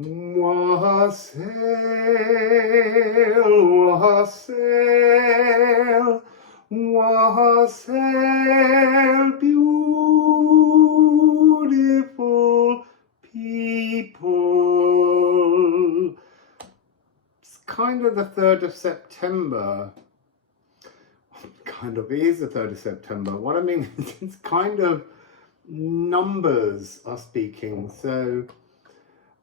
Wassail, wassail, wassail, beautiful people. It's kind of the 3rd of September. Kind of is the 3rd of September. What I mean is it's kind of numbers are speaking. So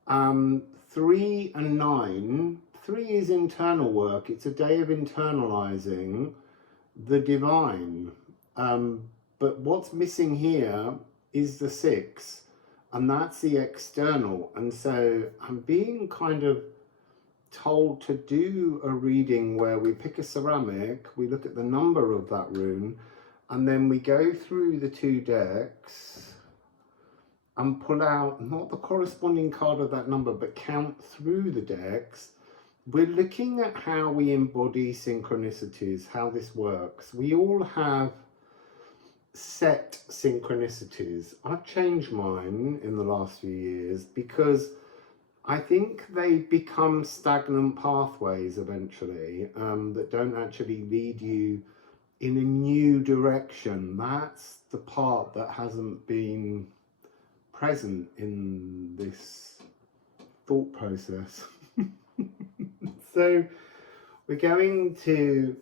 3 and 9. 3 is internal work. It's a day of internalizing the divine. But what's missing here is the 6, and that's the external. And so I'm being kind of told to do a reading where we pick a ceramic, we look at the number of that rune, and then we go through the 2 decks and pull out not the corresponding card of that number, but count through the decks. We're looking at how we embody synchronicities, how this works. We all have set synchronicities. I've changed mine in the last few years because I think they become stagnant pathways eventually that don't actually lead you in a new direction. That's the part that hasn't been present in this thought process. So we're going to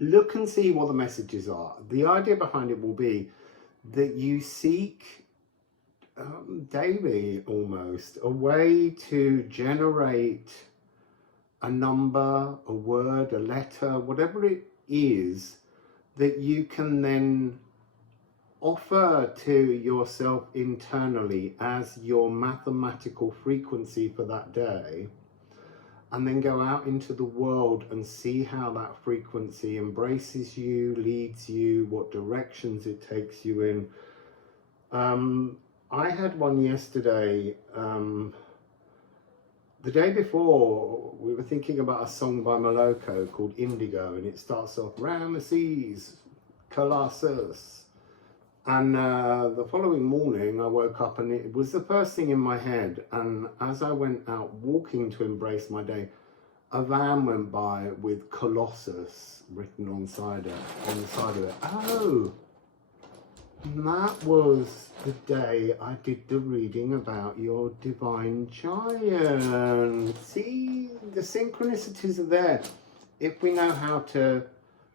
look and see what the messages are. The idea behind it will be that you seek daily almost a way to generate a number, a word, a letter, whatever it is that you can then offer to yourself internally as your mathematical frequency for that day, and then go out into the world and see how that frequency embraces you, leads you, what directions it takes you in. I had one yesterday. The day before, we were thinking about a song by Moloko called Indigo, and it starts off Ramesses, Colossus. And the following morning I woke up and it was the first thing in my head, and as I went out walking to embrace my day, a van went by with Colossus written on the side of it. Oh, and that was the day I did the reading about your divine giant. See, the synchronicities are there if we know how to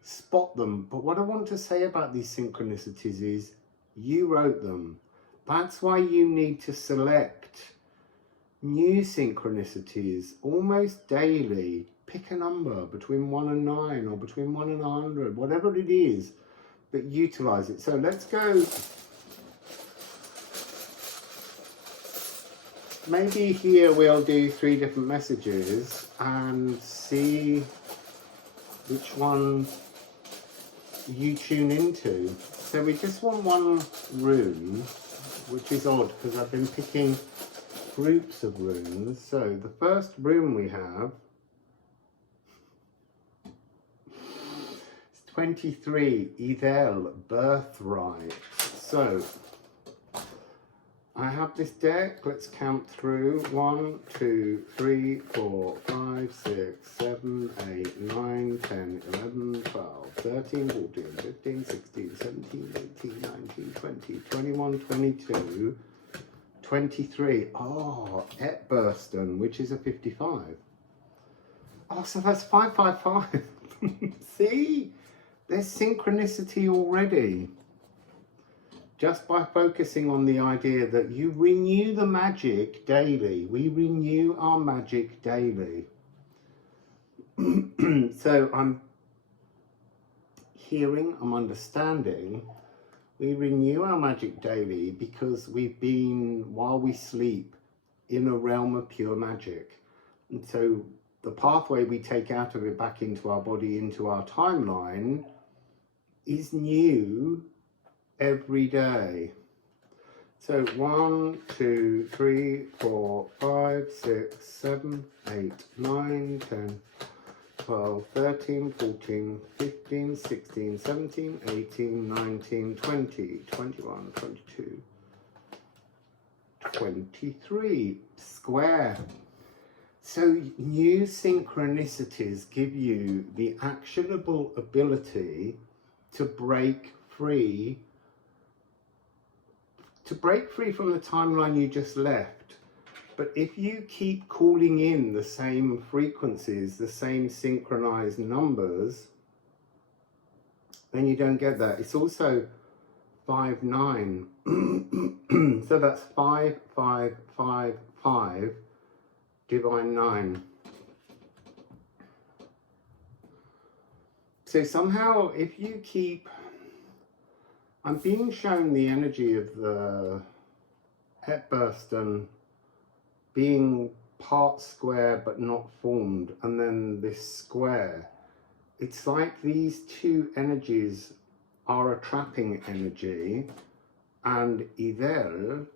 spot them. But what I want to say about these synchronicities is you wrote them. That's why you need to select new synchronicities almost daily. Pick a number between 1 and 9 or between 1 and 100, whatever it is, but utilize it. So let's go. Maybe here we'll do 3 different messages and see which one you tune into. So we just want one rune, which is odd because I've been picking groups of runes. So the first rune we have is 23, Idel, Birthright. So I have this deck. Let's count through. 1, 2, 3, 4, 5, 6, 7, 8, 9, 10, 11, 12, 13, 14, 15, 16, 17, 18, 19, 20, 21, 22, 23. Oh, Etburston, which is a 55. Oh, so that's 555. See, there's synchronicity already. Just by focusing on the idea that you renew the magic daily. We renew our magic daily. So I'm hearing, I'm understanding, we renew our magic daily because we've been, while we sleep, in a realm of pure magic. And so the pathway we take out of it back into our body, into our timeline, is new every day. So 1, 2, 3, 4, 5, 6, 7, 8, 9, 10, 12, 13, 14, 15, 16, 17, 18, 19, 20, 21, 22, 23, square. So new synchronicities give you the actionable ability to break free from the timeline you just left. But if you keep calling in the same frequencies, the same synchronized numbers, then you don't get that. It's also 5, 9. So that's 5, 5, 5, 5, divine 9. So somehow, if you keep, I'm being shown the energy of the Hepburstone being part square but not formed, and then this square. It's like these two energies are a trapping energy, and Idel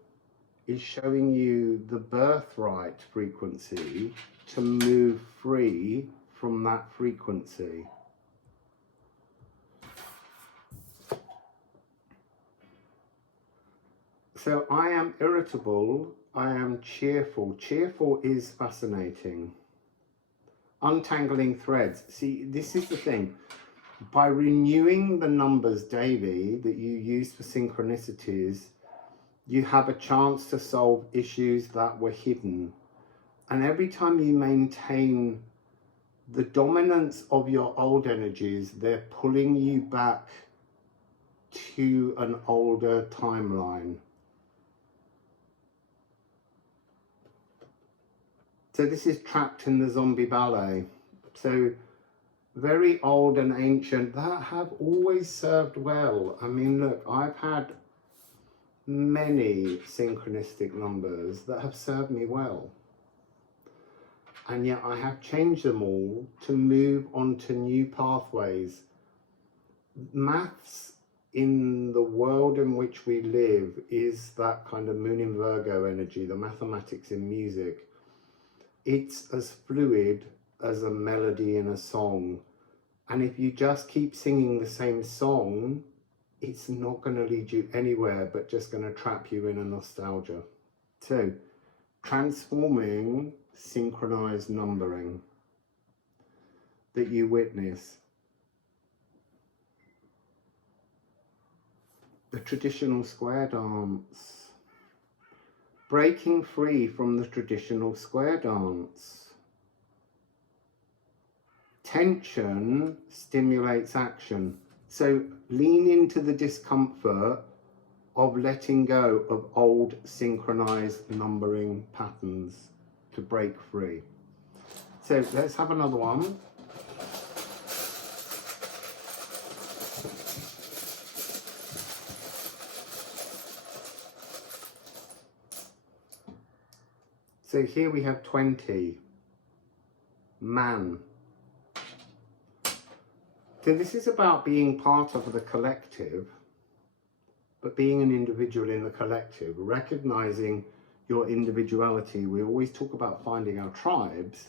is showing you the birthright frequency to move free from that frequency. So I am irritable, I am cheerful. Cheerful is fascinating. Untangling threads. See, this is the thing. By renewing the numbers daily that you use for synchronicities, you have a chance to solve issues that were hidden. And every time you maintain the dominance of your old energies, they're pulling you back to an older timeline. So this is trapped in the zombie ballet. So very old and ancient, that have always served well. I mean, look, I've had many synchronistic numbers that have served me well. And yet I have changed them all to move on to new pathways. Maths in the world in which we live is that kind of Moon in Virgo energy, the mathematics in music. It's as fluid as a melody in a song. And if you just keep singing the same song, it's not going to lead you anywhere, but just going to trap you in a nostalgia. So, transforming synchronized numbering that you witness. The traditional square dance. Breaking free from the traditional square dance. Tension stimulates action. So lean into the discomfort of letting go of old synchronized numbering patterns to break free. So let's have another one. So here we have 20, man. So this is about being part of the collective, but being an individual in the collective, recognizing your individuality. We always talk about finding our tribes,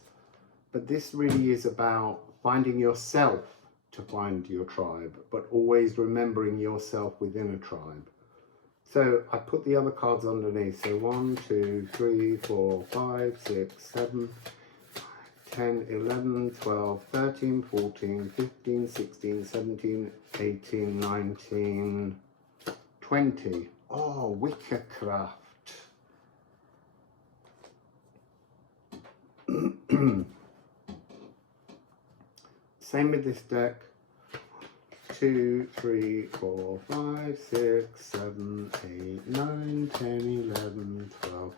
but this really is about finding yourself to find your tribe, but always remembering yourself within a tribe. So I put the other cards underneath. So 1, 2, 3, 4, 5, 6, 7, 10, 11, 12, 13, 14, 15, 16, 17, 18, 19, 20. Oh, Wickercraft. Same with this deck. 2, 3, 4, 5, 6, 7, 8, 9, 10, 11, 12,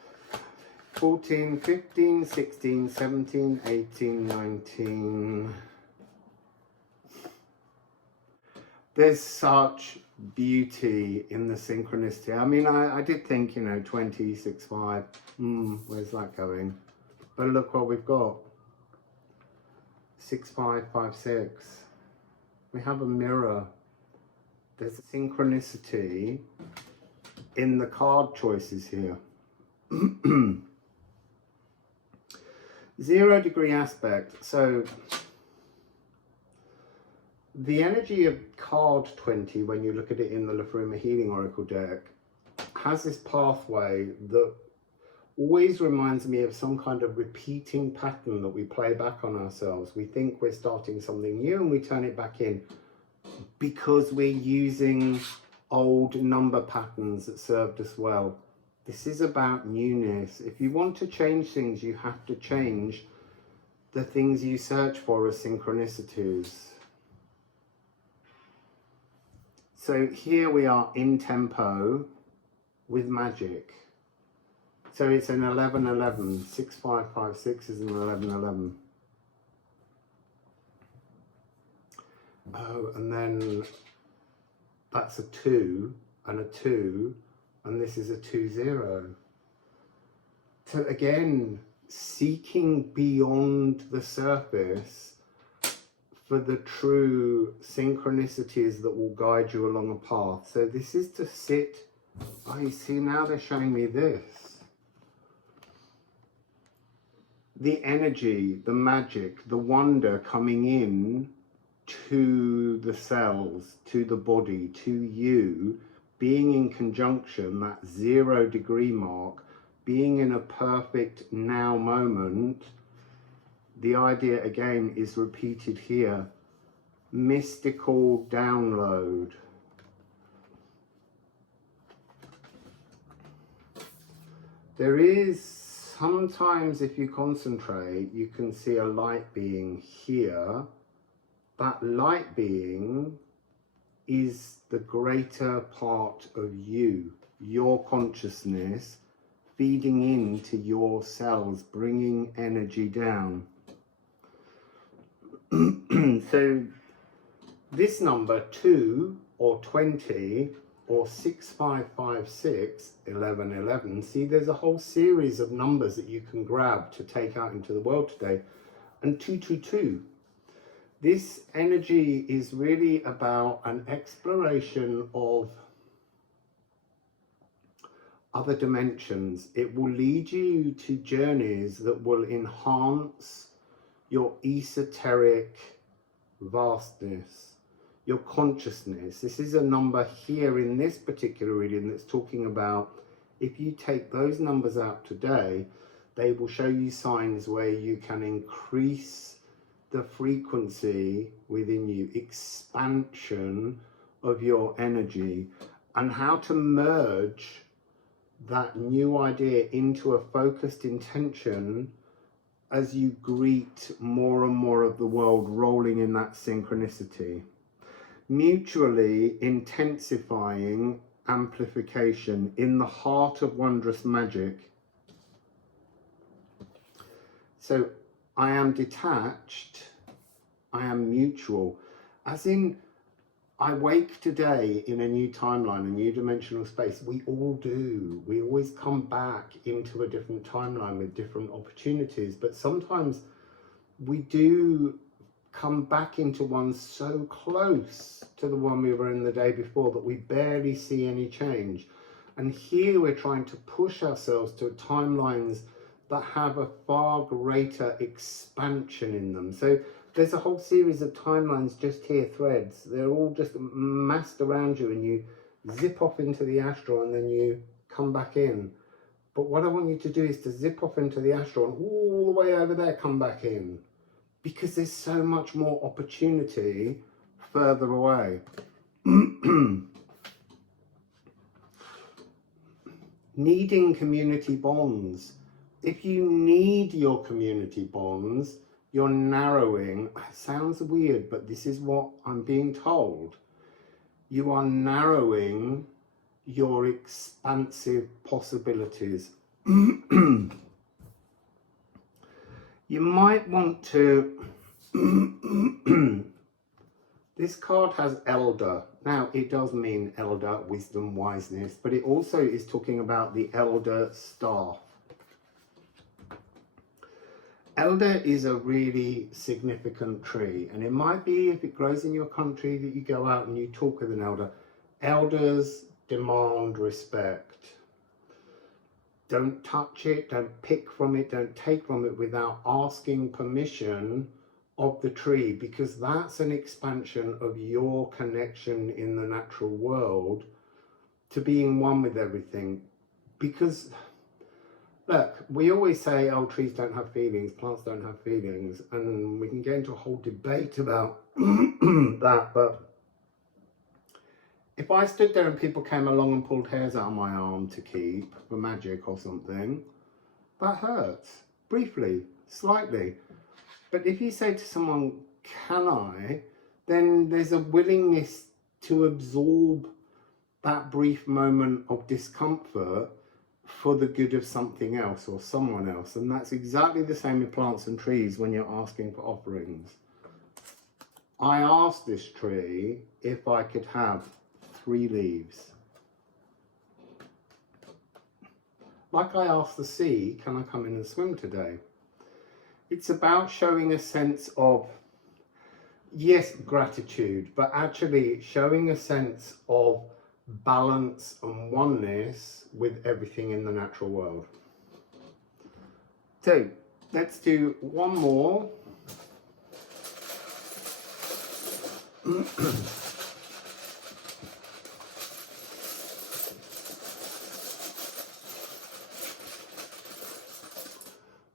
14, 15, 16, 17, 18, 19. There's such beauty in the synchronicity. I mean, I did think, you know, 20, 6, 5, where's that going? But look what we've got. 6, 5, 5, 6. We have a mirror. There's a synchronicity in the card choices here. 0 degree aspect. So the energy of card 20, when you look at it in the Liffruma Healing Oracle deck, has this pathway that always reminds me of some kind of repeating pattern that we play back on ourselves. We think we're starting something new and we turn it back in because we're using old number patterns that served us well. This is about newness. If you want to change things, you have to change the things you search for as synchronicities. So here we are in tempo with magic. So it's an 1111. 6556 is an 1111. Oh, and then that's a 2 and a 2, and this is a 2-0. So again, seeking beyond the surface for the true synchronicities that will guide you along a path. So this is to sit. Oh, you see, now they're showing me this. The energy, the magic, the wonder coming in to the cells, to the body, to you, being in conjunction, that 0 degree mark, being in a perfect now moment. The idea again is repeated here. Mystical download. There is sometimes, if you concentrate, you can see a light being here. That light being is the greater part of you, your consciousness, feeding into your cells, bringing energy down. So this number 2 or 20 or 6556, 1111, see, there's a whole series of numbers that you can grab to take out into the world today. And 222. This energy is really about an exploration of other dimensions. It will lead you to journeys that will enhance your esoteric vastness, your consciousness. This is a number here in this particular reading that's talking about, if you take those numbers out today, they will show you signs where you can increase the frequency within you, expansion of your energy, and how to merge that new idea into a focused intention as you greet more and more of the world rolling in that synchronicity. Mutually intensifying amplification in the heart of wondrous magic. So I am detached, I am mutual, as in I wake today in a new timeline, a new dimensional space. We all do. We always come back into a different timeline with different opportunities, but sometimes we do come back into one so close to the one we were in the day before that we barely see any change. And here we're trying to push ourselves to timelines that have a far greater expansion in them. So there's a whole series of timelines just here, threads. They're all just massed around you, and you zip off into the astral and then you come back in. But what I want you to do is to zip off into the astral and all the way over there come back in, because there's so much more opportunity further away. Needing community bonds. If you need your community bonds, you're narrowing. It sounds weird, but this is what I'm being told. You are narrowing your expansive possibilities. You might want to... This card has elder. Now, it does mean elder, wisdom, wiseness, but it also is talking about the elder staff. Elder is a really significant tree, and it might be, if it grows in your country, that you go out and you talk with an elder. Elders demand respect. Don't touch it, don't pick from it, don't take from it without asking permission of the tree, because that's an expansion of your connection in the natural world to being one with everything. Because Look, we always say, oh, trees don't have feelings, plants don't have feelings, and we can get into a whole debate about that, but if I stood there and people came along and pulled hairs out of my arm to keep for magic or something, that hurts, briefly, slightly. But if you say to someone, can I, then there's a willingness to absorb that brief moment of discomfort for the good of something else or someone else. And that's exactly the same with plants and trees when you're asking for offerings. I asked this tree if I could have 3 leaves. Like I asked the sea, can I come in and swim today? It's about showing a sense of, yes, gratitude, but actually showing a sense of balance and oneness with everything in the natural world. So let's do one more.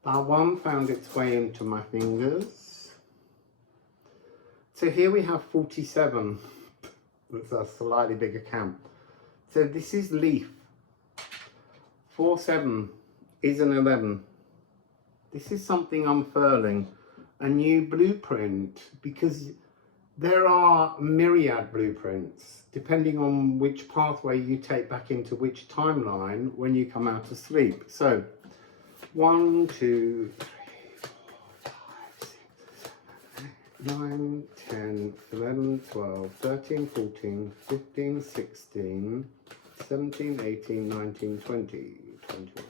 That one found its way into my fingers. So here we have 47. It's a slightly bigger count. So this is leaf. 4-7 is an 11. This is something unfurling, a new blueprint, because there are myriad blueprints depending on which pathway you take back into which timeline when you come out of sleep. So 1, 2, 3, 4, 5, 6, 7, 9, 10, 11, 12, 13, 14, 15, 16, 17, 18, 19, 20, 21, 22,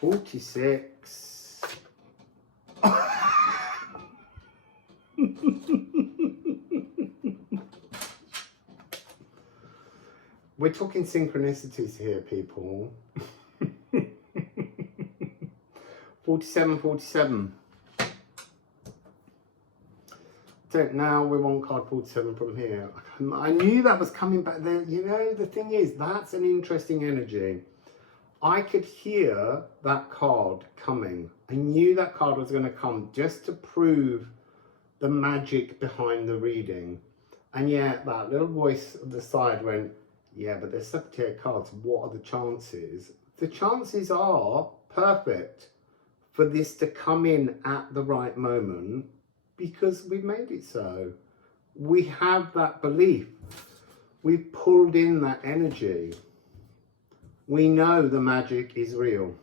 46. We're talking synchronicities here, people. 47, 47. So now we want card 47 from here. I knew that was coming back there. You know, the thing is, that's an interesting energy. I could hear that card coming. I knew that card was going to come just to prove the magic behind the reading. And yet that little voice at the side went, yeah, but there's 78 cards. What are the chances? The chances are perfect for this to come in at the right moment because we've made it so. We have that belief. We've pulled in that energy. We know the magic is real.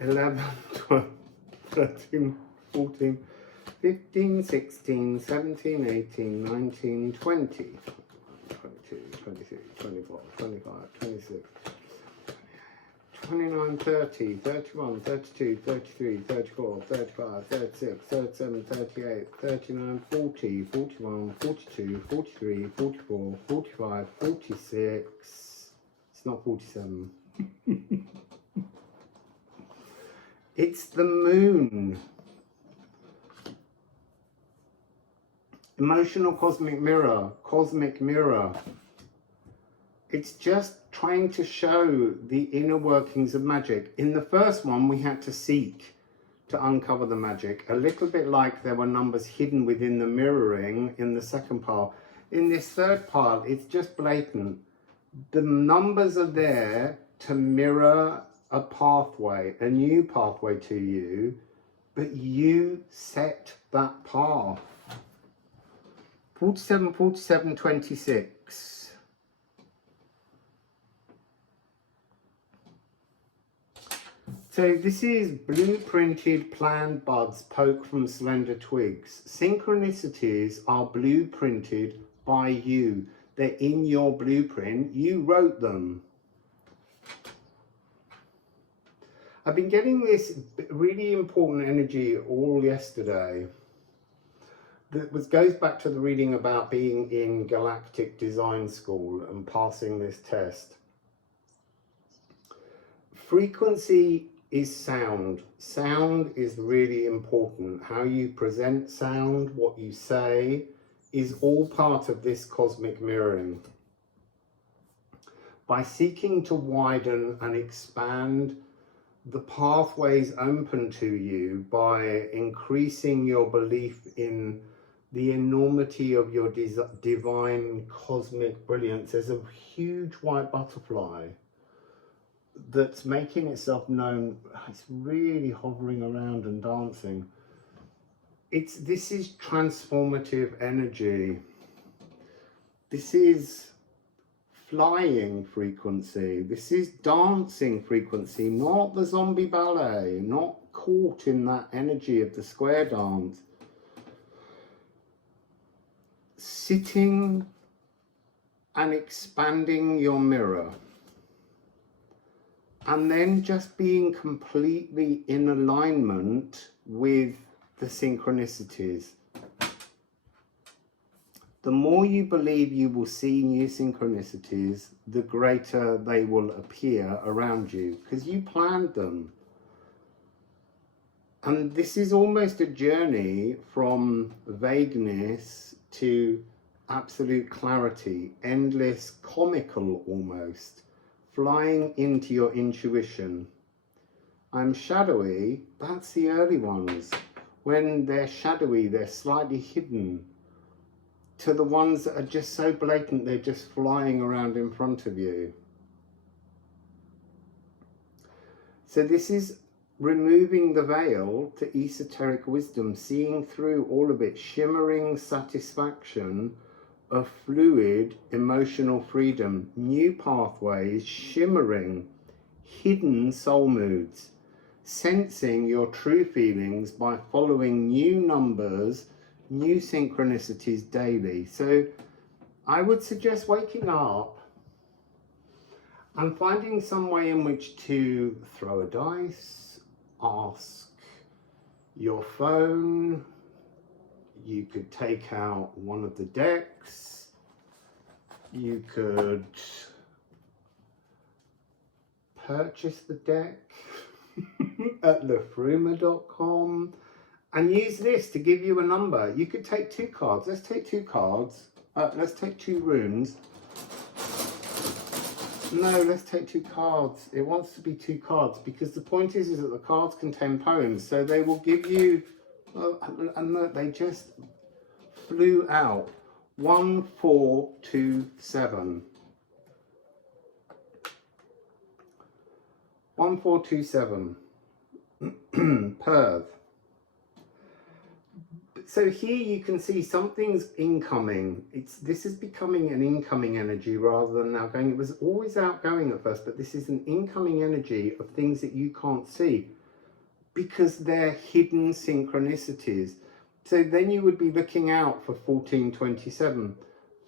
$11, 12, 13, 14, 15, 16, 17, 18, 19, 20, 22, 23, 24, 25, 26, 29, 30, 31, 32, 33, 34, 35, 36, 37, 38, 39, 40, 41, 42, 43, 44, 45, 46. It's not 47. It's the moon. Emotional cosmic mirror, cosmic mirror. It's just trying to show the inner workings of magic. In the first one, we had to seek to uncover the magic, a little bit like there were numbers hidden within the mirroring in the second pile. In this third pile, it's just blatant. The numbers are there to mirror a pathway, a new pathway to you, but you set that path. 47, 47, 26. So this is blueprinted planned buds poke from slender twigs. Synchronicities are blueprinted by you. They're in your blueprint. You wrote them. I've been getting this really important energy all yesterday. that goes back to the reading about being in Galactic Design School and passing this test. Frequency is sound. Sound is really important. How you present sound, what you say, is all part of this cosmic mirroring. By seeking to widen and expand the pathways open to you, by increasing your belief in the enormity of your divine cosmic brilliance, there's a huge white butterfly that's making itself known. It's really hovering around and dancing. This is transformative energy. This is flying frequency. This is dancing frequency, not the zombie ballet, not caught in that energy of the square dance. Sitting and expanding your mirror, and then just being completely in alignment with the synchronicities. The more you believe you will see new synchronicities, the greater they will appear around you, because you planned them. And this is almost a journey from vagueness to absolute clarity, endless, comical almost, flying into your intuition. I'm shadowy, that's the early ones. When they're shadowy, they're slightly hidden, to the ones that are just so blatant, they're just flying around in front of you. So this is removing the veil to esoteric wisdom, seeing through all of it, shimmering satisfaction of fluid emotional freedom, new pathways, shimmering, hidden soul moods, sensing your true feelings by following new numbers, new synchronicities daily. So I would suggest waking up and finding some way in which to throw a dice, ask your phone. You could take out one of the decks. You could purchase the deck at liffruma.com and use this to give you a number. You could take 2 cards. Let's take 2 cards. Let's take 2 runes. No, let's take 2 cards. It wants to be 2 cards because the point is that the cards contain poems, so they will give you. And look, they just flew out. 1427. 1427. Perth. So here you can see something's incoming. This is becoming an incoming energy rather than outgoing. It was always outgoing at first, but this is an incoming energy of things that you can't see, because they're hidden synchronicities. So then you would be looking out for 1427.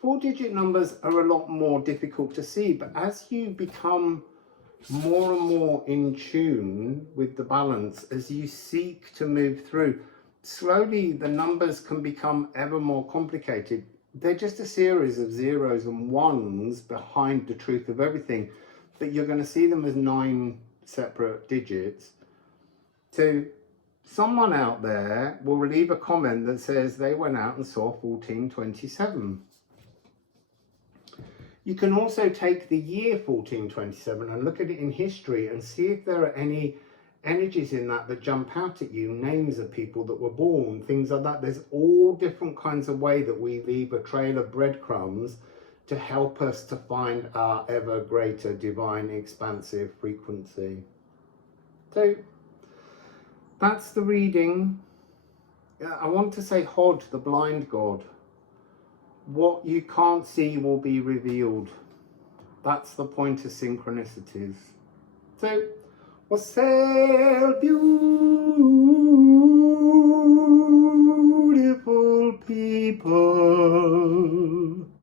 4-digit numbers are a lot more difficult to see, but as you become more and more in tune with the balance, as you seek to move through, slowly the numbers can become ever more complicated. They're just a series of zeros and ones behind the truth of everything, but you're going to see them as 9 separate digits. So someone out there will leave a comment that says they went out and saw 1427. You can also take the year 1427 and look at it in history and see if there are any energies in that jump out at you, names of people that were born, things like that. There's all different kinds of way that we leave a trail of breadcrumbs to help us to find our ever greater divine expansive frequency. So that's the reading. I want to say Hod, the blind god. What you can't see will be revealed. That's the point of synchronicities. So, Wassail, beautiful people.